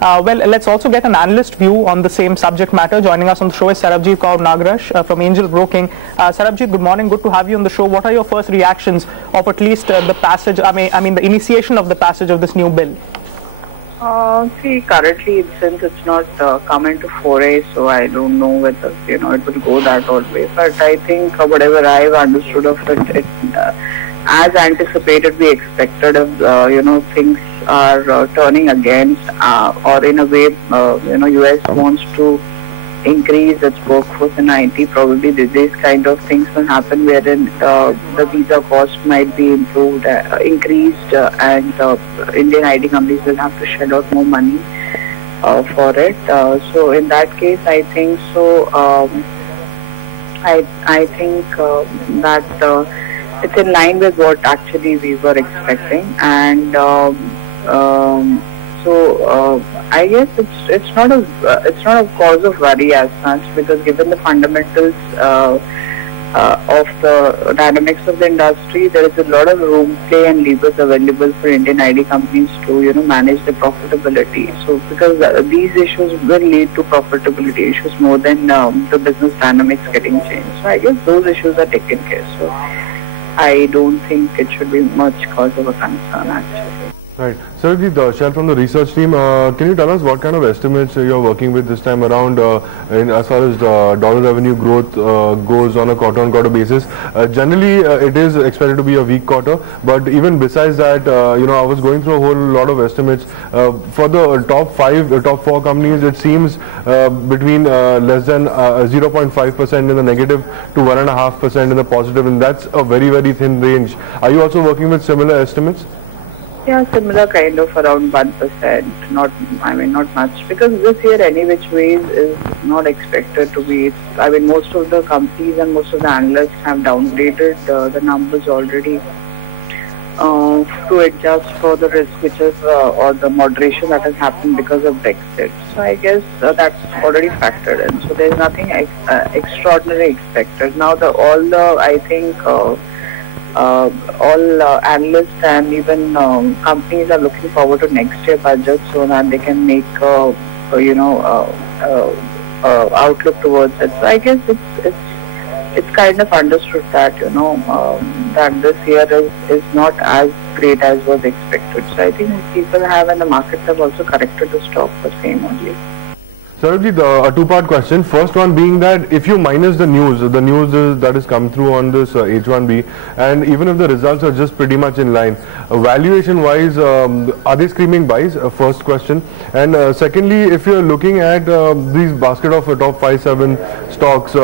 Well, let's also get an analyst view on the same subject matter. Joining us on the show is Sarabjit Kour from Angel Broking. Sarabjit, good morning. Good to have you on the show. What are your first reactions of at least the passage? I mean, the initiation of the passage of this new bill. See, currently, since it's not come into foray, so I don't know whether it will go that all way. But I think whatever I've understood of it, as anticipated, we expected if things are turning against, or in a way, US wants to increase its workforce in IT. Probably these kind of things will happen wherein the visa cost might be improved, increased, and Indian IT companies will have to shell out more money for it. So in that case, I think so. I think that it's in line with what actually we were expecting, and so I guess it's not a cause of worry as such, because given the fundamentals of the dynamics of the industry, there is a lot of room play and levers available for Indian IT companies to manage the profitability. So because these issues will lead to profitability issues more than the business dynamics getting changed. So I guess those issues are taken care of. So I don't think it should be much cause of a concern actually. Right. Sarabjit, Shell from the research team, can you tell us what kind of estimates you're working with this time around as far as dollar revenue growth goes on a quarter-on-quarter basis? Generally, it is expected to be a weak quarter, but even besides that, I was going through a whole lot of estimates. For the top four companies, it seems between less than 0.5% in the negative to 1.5% in the positive, and that's a very, very thin range. Are you also working with similar estimates? Yeah, similar kind of around 1%, not much, because this year any which ways is not expected to be. Most of the companies and most of the analysts have downgraded the numbers already to adjust for the risk which is or the moderation that has happened because of Brexit. So I guess that's already factored in. So there's nothing extraordinary expected. Now all analysts and even companies are looking forward to next year budget so that they can make outlook towards it. So I guess it's kind of understood that that this year is not as great as was expected. So I think people have, and the markets have also corrected the stock for same only. Sarabjit, a two-part question. First one being that if you minus the news that has come through on this H1B, and even if the results are just pretty much in line, valuation-wise, are they screaming buys? First question. And secondly, if you're looking at these basket of top 5-7 stocks,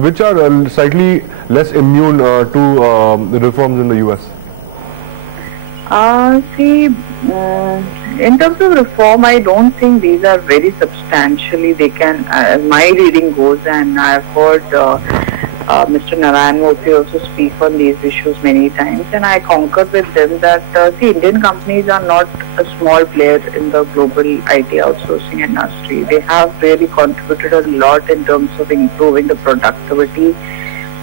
which are slightly less immune to the reforms in the US? In terms of reform, I don't think these are very substantially. They can, my reading goes, and I've heard Mr. Narayan Murthy also speak on these issues many times, and I concur with them that Indian companies are not a small player in the global IT outsourcing industry. They have really contributed a lot in terms of improving the productivity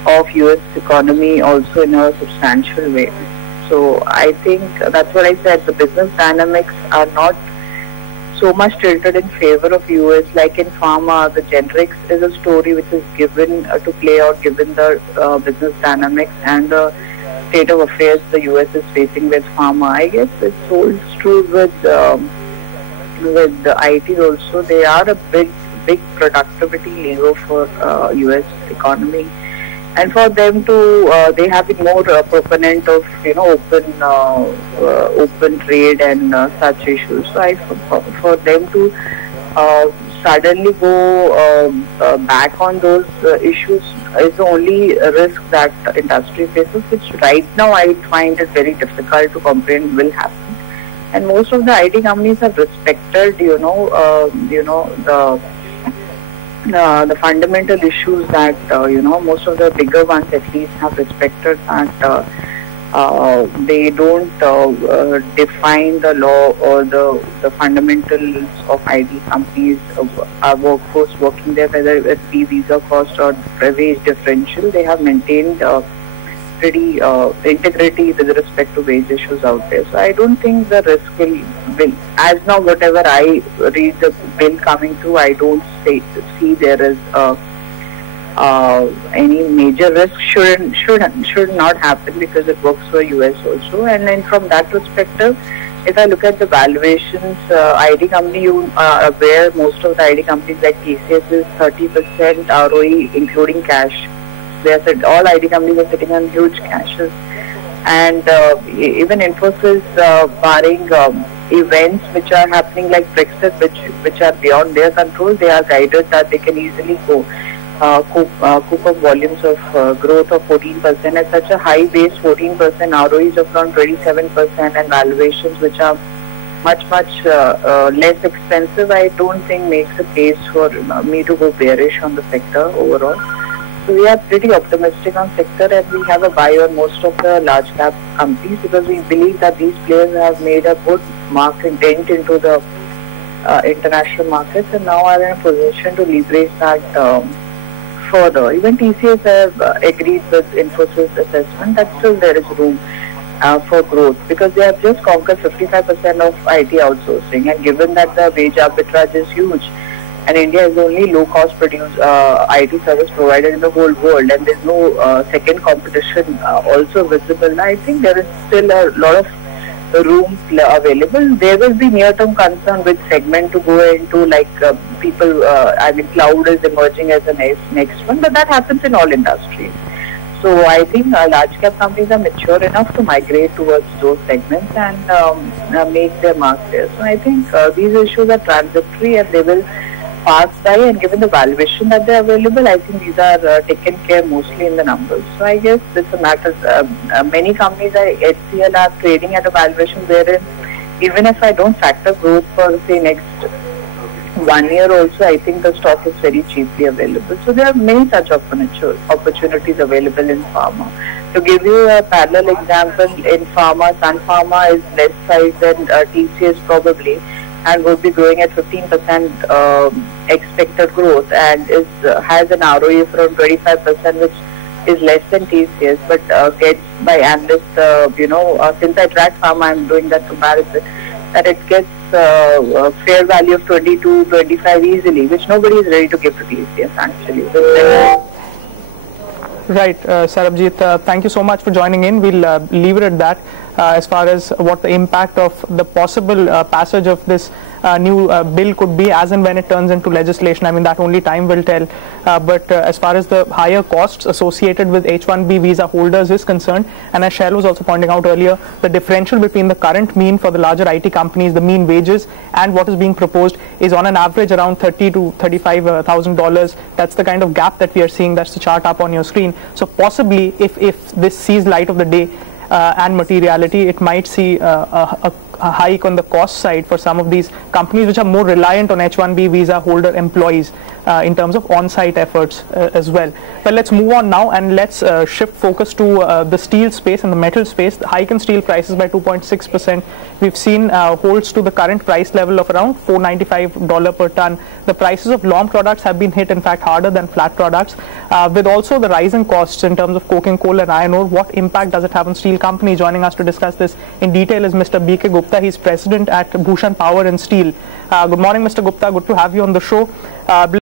of US economy also in a substantial way. So I think that's what I said. The business dynamics are not so much tilted in favor of US. Like in pharma, the generics is a story which is given to play out given the business dynamics and the state of affairs the US is facing with pharma. I guess it holds true with the IT also. They are a big productivity lever for US economy. And for them to, they have been more proponent of open trade and such issues. So for them to suddenly go back on those issues is the only risk that industry faces, which right now I find it very difficult to comprehend will happen. And most of the IT companies have respected, the fundamental issues that most of the bigger ones at least have respected, that they don't define the law or the fundamentals of IT companies, our workforce working there, whether it be visa cost or wage differential. They have maintained pretty integrity with respect to wage issues out there. So I don't think the risk will bill. As now, whatever I read the bill coming through, I don't see there is any major risk. Should not happen because it works for US also. And then from that perspective, if I look at the valuations, IT company, you are aware most of the IT companies like TCS is 30% ROE including cash. They are said all IT companies are sitting on huge cashes, and even Infosys, barring events which are happening like Brexit, which are beyond their control, they are guided that they can easily go cook up volumes of growth of 14% at such a high base. 14% ROEs of around 27% and valuations which are much less expensive, I don't think makes a case for me to go bearish on the sector overall. So we are pretty optimistic on sector, and we have a buy on most of the large cap companies because we believe that these players have made a good market dent into the international markets and now are in a position to leverage that further. Even TCS have agreed with Infosys assessment that still there is room for growth because they have just conquered 55% of IT outsourcing, and given that the wage arbitrage is huge and India is the only low-cost IT service provider in the whole world, and there's no second competition also visible, I think there is still a lot of room available. There will be near-term concern with segment to go into, like people, cloud is emerging as the next one, but that happens in all industries. So I think large cap companies are mature enough to migrate towards those segments and make their mark there. So I think these issues are transitory and they will pass by, and given the valuation that they are available, I think these are taken care mostly in the numbers. So I guess this matters. Many companies like HCL are trading at a valuation wherein even if I don't factor growth for say next 1 year also, I think the stock is very cheaply available. So there are many such opportunities available in pharma. To give you a parallel example, in pharma, Sun Pharma is less size than TCS probably, and would be growing at 15% expected growth, and has an ROE of around 25%, which is less than TCS, but gets by analysts, since I track pharma, I'm doing that comparison, that it gets a fair value of 22, 25 easily, which nobody is ready to give to TCS actually. Right, Sarabjit, thank you so much for joining in. We'll leave it at that as far as what the impact of the possible passage of this new bill could be as and when it turns into legislation. I mean, that only time will tell. But as far as the higher costs associated with H-1B visa holders is concerned, and as Shail was also pointing out earlier, the differential between the current mean for the larger IT companies, the mean wages, and what is being proposed is on an average around $30,000 to $35,000. That's the kind of gap that we are seeing. That's the chart up on your screen. So possibly, if this sees light of the day and materiality, it might see a hike on the cost side for some of these companies which are more reliant on H-1B visa holder employees in terms of on-site efforts as well. But let's move on now and let's shift focus to the steel space and the metal space. The hike in steel prices by 2.6%. We've seen holds to the current price level of around $495 per ton. The prices of long products have been hit, in fact, harder than flat products. With also the rising costs in terms of coking coal and iron ore, what impact does it have on steel company? Joining us to discuss this in detail is Mr. B.K. Gupta. He's president at Bhushan Power and Steel. Good morning, Mr. Gupta. Good to have you on the show.